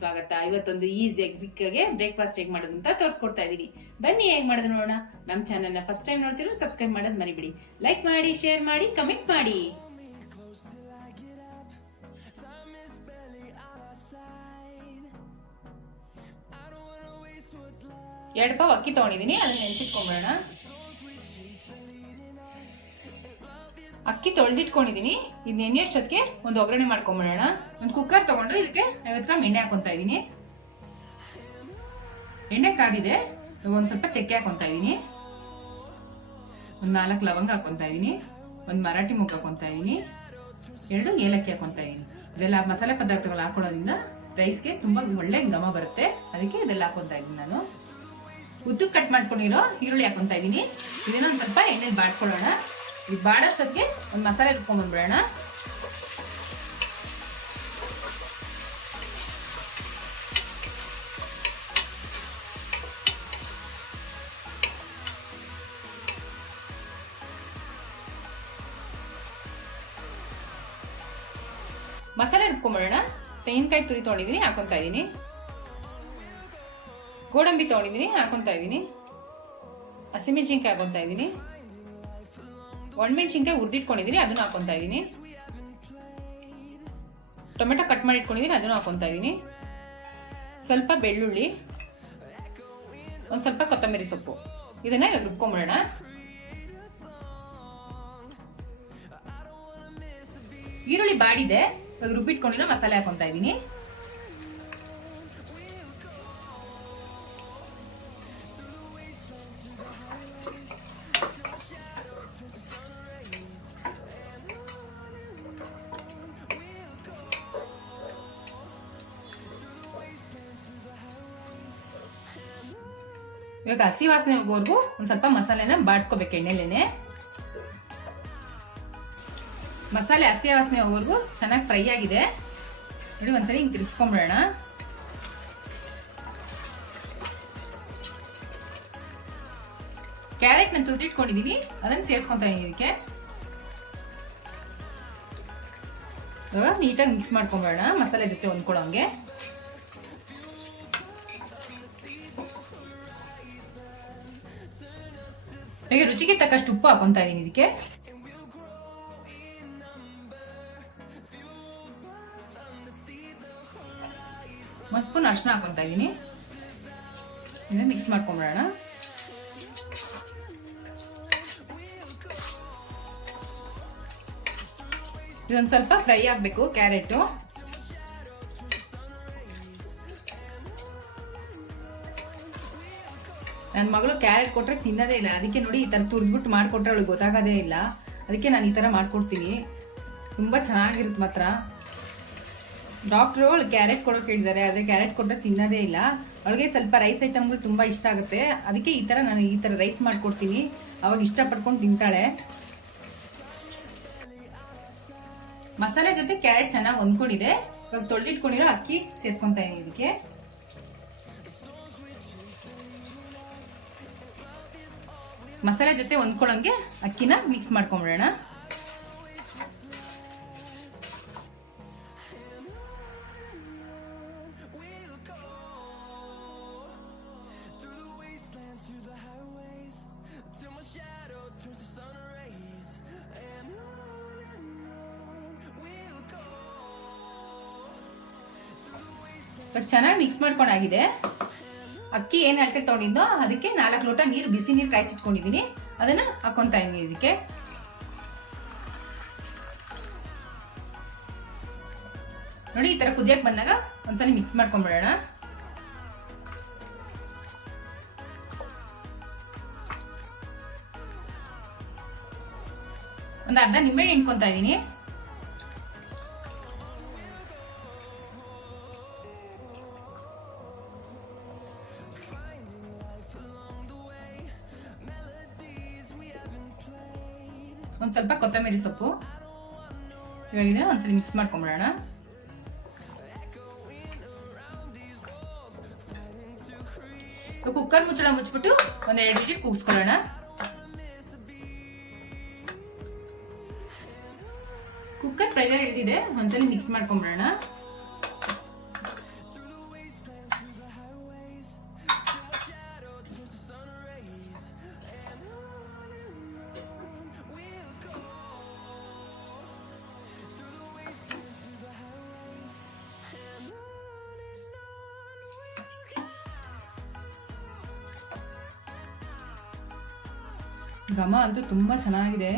ಸ್ವಾಗತ. ಇವತ್ತೊಂದು ಈಸಿಯಾಗಿ ಕ್ವಿಕ್ಕಾಗಿ ಬ್ರೇಕ್ಫಾಸ್ಟ್ ಹೇಗೆ ಮಾಡೋದು ಅಂತ ತೋರಿಸ್ಕೊಡ್ತಾ ಇದ್ದೀನಿ. ಬನ್ನಿ ಹೇಗೆ ಮಾಡೋದು ನೋಡೋಣ. ನಮ್ಮ ಚಾನಲ್ನ ಫಸ್ಟ್ ಟೈಮ್ ನೋಡ್ತಿರೋ ಸಬ್ಸ್ಕ್ರೈಬ್ ಮಾಡೋದು ಮರಿಬಿಡಿ. ಲೈಕ್ ಮಾಡಿ, ಶೇರ್ ಮಾಡಿ, ಕಮೆಂಟ್ ಮಾಡಿ. 2 ಪಾವ್ ಅಕ್ಕಿ ತಗೊಂಡಿದ್ದೀನಿ, ಅದನ್ನ ನೆನೆಸಿಟ್ಕೊಂಡ್ಬಿಡೋಣ. ಅಕ್ಕಿ ತೊಳೆದಿಟ್ಕೊಂಡಿದ್ದೀನಿ. ಇದು ನೆನೆಯೋಷ್ಟೊತ್ತಿಗೆ ಒಂದು ಒಗ್ಗರಣೆ ಮಾಡ್ಕೊಂಬಿಡೋಣ. ಒಂದು ಕುಕ್ಕರ್ ತಗೊಂಡು ಇದಕ್ಕೆ 50 ಗ್ರಾಮ್ ಎಣ್ಣೆ ಹಾಕೊತಾ ಇದ್ದೀನಿ. ಎಣ್ಣೆ ಕಾದಿದೆ. ಒಂದು ಸ್ವಲ್ಪ ಚಕ್ಕೆ ಹಾಕೊತಾ ಇದ್ದೀನಿ. ಒಂದು 4 ಲವಂಗ ಹಾಕೊತಾ ಇದ್ದೀನಿ. ಒಂದು ಮರಾಠಿ ಮೊಗ್ಗು ಹಾಕೊತಾ ಇದ್ದೀನಿ. 2 ಏಲಕ್ಕಿ ಹಾಕೊತಾ ಇದ್ದೀನಿ. ಇದೆಲ್ಲ ಮಸಾಲೆ ಪದಾರ್ಥಗಳು ಹಾಕೊಳ್ಳೋದ್ರಿಂದ ರೈಸ್ಗೆ ತುಂಬಾ ಒಳ್ಳೆ ಘಮ ಬರುತ್ತೆ. ಅದಕ್ಕೆ ಇದೆಲ್ಲ ಹಾಕೊತಾ ಇದ್ದೀನಿ ನಾನು. ಉದ್ದಕ್ಕೆ ಕಟ್ ಮಾಡ್ಕೊಂಡಿರೋ ಈರುಳ್ಳಿ ಹಾಕೊತಾ ಇದ್ದೀನಿ. ಇದನ್ನ ಒಂದು ಸ್ವಲ್ಪ ಎಣ್ಣೆ ಬಾಡ್ಸ್ಕೊಳ್ಳೋಣ. ಇದು ಬಾಡೋಷ್ಟೊತ್ತಿಗೆ ಒಂದು ಮಸಾಲೆ ರುಬ್ಕೊಂಡ್ಬಿಡೋಣ. ಮಸಾಲೆ ರುಬ್ಕೊಂಡ್ಬಿಡೋಣ. ತೆಂಗಿನಕಾಯಿ ತುರಿ ತೊಗೊಂಡಿದ್ದೀನಿ, ಹಾಕೊತಾ ಇದ್ದೀನಿ. ಗೋಡಂಬಿ ತೊಗೊಂಡಿದ್ದೀನಿ, ಹಾಕೊತಾ ಇದ್ದೀನಿ. ಹಸಿಮೆಣಸಿನ್ಕಾಯಿ ಹಾಕೊತಾ ಇದ್ದೀನಿ. ಒಣಮೆಣಸಿನ್ಕಾಯಿ ಹುರಿದಿಟ್ಕೊಂಡಿದ್ದೀನಿ, ಅದನ್ನು ಹಾಕೊತಾ ಇದ್ದೀನಿ. ಟೊಮೆಟೊ ಕಟ್ ಮಾಡಿ ಇಟ್ಕೊಂಡಿದ್ದೀನಿ, ಅದನ್ನು ಹಾಕೊತಾ ಇದ್ದೀನಿ. ಸ್ವಲ್ಪ ಬೆಳ್ಳುಳ್ಳಿ, ಒಂದು ಸ್ವಲ್ಪ ಕೊತ್ತಂಬರಿ ಸೊಪ್ಪು. ಇದನ್ನ ಇವಾಗ ರುಬ್ಕೊಂಡ್ಬಿಡೋಣ. ಈರುಳ್ಳಿ ಬಾಡಿದೆ. ಇವಾಗ ರುಬ್ಬಿಟ್ಕೊಂಡಿರೋ ಮಸಾಲೆ ಹಾಕೊತಾ ಇದ್ದೀನಿ. ಇವಾಗ ಹಸಿ ವಾಸನೆ ಹೋಗೋವರೆಗೂ ಒಂದು ಸ್ವಲ್ಪ ಮಸಾಲೆನ ಬಾಡಿಸ್ಕೋಬೇಕು ಎಣ್ಣೆಲೇನೆ. ಮಸಾಲೆ ಹಸಿ ವಾಸನೆ ಹೋಗೋವರೆಗೂ ಚೆನ್ನಾಗಿ ಫ್ರೈ ಆಗಿದೆ ನೋಡಿ. ಒಂದ್ಸರಿ ಹಿಂಗೆ ತಿರ್ಗಿಸ್ಕೊಂಡ್ಬಿಡೋಣ. ಕ್ಯಾರೆಟ್ ನಾನು ತುರಿದಿಟ್ಕೊಂಡಿದ್ದೀನಿ, ಅದನ್ನು ಸೇರಿಸ್ಕೊಂತ ಇದ್ದೀನಿ ಇದಕ್ಕೆ. ಇವಾಗ ನೀಟಾಗಿ ಮಿಕ್ಸ್ ಮಾಡ್ಕೊಂಡ್ಬಿಡೋಣ ಮಸಾಲೆ ಜೊತೆ ಹೊಂದ್ಕೊಳ್ಳೋಂಗೆ. ಈಗ ರುಚಿಗೆ ತಕ್ಕಷ್ಟು ಉಪ್ಪು ಹಾಕೊಂತಾ ಇದೀನಿ ಇದಕ್ಕೆ. ಒಂದು ಸ್ಪೂನ್ ಅರಿಶಿನ ಹಾಕೊಂತಾ ಇದೀನಿ. ಇದನ್ನ ಮಿಕ್ಸ್ ಮಾಡ್ಕೊಂಡ್ಬಿಡೋಣ. ಇದೊಂದು ಸ್ವಲ್ಪ ಫ್ರೈ ಆಗಬೇಕು ಕ್ಯಾರೆಟ್. ನನ್ನ ಮಗಳು ಕ್ಯಾರೆಟ್ ಕೊಟ್ರೆ ತಿನ್ನೋದೇ ಇಲ್ಲ. ಅದಕ್ಕೆ ನೋಡಿ ಈ ಥರ ತುರಿದ್ಬಿಟ್ಟು ಮಾಡಿಕೊಟ್ರೆ ಅವಳಿಗೆ ಗೊತ್ತಾಗೋದೇ ಇಲ್ಲ. ಅದಕ್ಕೆ ನಾನು ಈ ಥರ ಮಾಡ್ಕೊಡ್ತೀನಿ. ತುಂಬ ಚೆನ್ನಾಗಿರುತ್ತೆ ಮಾತ್ರ. ಡಾಕ್ಟ್ರು ಅವಳು ಕ್ಯಾರೆಟ್ ಕೊಡೋಕೆ ಹೇಳಿದ್ದಾರೆ, ಆದರೆ ಕ್ಯಾರೆಟ್ ಕೊಟ್ಟರೆ ತಿನ್ನೋದೇ ಇಲ್ಲ. ಅವಳಿಗೆ ಸ್ವಲ್ಪ ರೈಸ್ ಐಟಮ್ಗಳು ತುಂಬ ಇಷ್ಟ ಆಗುತ್ತೆ. ಅದಕ್ಕೆ ಈ ಥರ ನಾನು ಈ ಥರ ರೈಸ್ ಮಾಡಿಕೊಡ್ತೀನಿ. ಅವಾಗ ಇಷ್ಟಪಡ್ಕೊಂಡು ತಿಂತಾಳೆ. ಮಸಾಲೆ ಜೊತೆ ಕ್ಯಾರೆಟ್ ಚೆನ್ನಾಗಿ ಹೊಂದ್ಕೊಂಡಿದೆ. ಇವಾಗ ತೊಳೆದಿಟ್ಕೊಂಡಿರೋ ಅಕ್ಕಿ ಸೇರಿಸ್ಕೊತಾ ಇದೀನಿ ಇದಕ್ಕೆ. ಮಸಾಲೆ ಜೊತೆ ಹೊಂದ್ಕೊಳ್ಳೋಂಗೆ ಅಕ್ಕಿನ ಮಿಕ್ಸ್ ಮಾಡ್ಕೊಂಡ್ಬಿಡೋಣ. ಚೆನ್ನಾಗಿ ಮಿಕ್ಸ್ ಮಾಡ್ಕೊಂಡಾಗಿದೆ. ಅಕ್ಕಿ ಏನು ಅಳತೆ ತೊಗೊಂಡಿದ್ದೋ ಅದಕ್ಕೆ 4 ಲೋಟ ನೀರು, ಬಿಸಿ ನೀರು ಕಾಯಿಸಿಟ್ಕೊಂಡಿದ್ದೀನಿ. ಅದನ್ನ ಹಾಕೊಂತಾ ಇದೀನಿ ಇದಕ್ಕೆ. ನೋಡಿ ಈ ತರ ಕುದಿಯಕ್ಕೆ ಬಂದಾಗ ಒಂದ್ಸಲ ಮಿಕ್ಸ್ ಮಾಡ್ಕೊಂಡ್ಬಿಡೋಣ. ಒಂದು ಅರ್ಧ ನಿಂಬೆಹಣ್ಣು ಹಿಂಡ್ಕೊಂತಾ ಇದೀನಿ. ಒಂದು ಸ್ವಲ್ಪ ಕೊತ್ತಂಬರಿ ಸೊಪ್ಪು. ಇವಾಗ ಇದನ್ನ ಒಂದ್ಸಲ ಮಿಕ್ಸ್ ಮಾಡ್ಕೊಂಡ್ಬಿಡೋಣ. ಕುಕ್ಕರ್ ಮುಚ್ಚಳ ಮುಚ್ಚಿಬಿಟ್ಟು ಒಂದು 2 ವಿಜಿಲ್ ಕೂಗಿಸ್ಕೊಳ್ಳೋಣ. ಕುಕ್ಕರ್ ಪ್ರೆಷರ್ ಇಳಿದಿದೆ, ಒಂದ್ಸಲಿ ಮಿಕ್ಸ್ ಮಾಡ್ಕೊಂಡ್ಬಿಡೋಣ. ಘಮ ಅಂತೂ ತುಂಬ ಚೆನ್ನಾಗಿದೆ.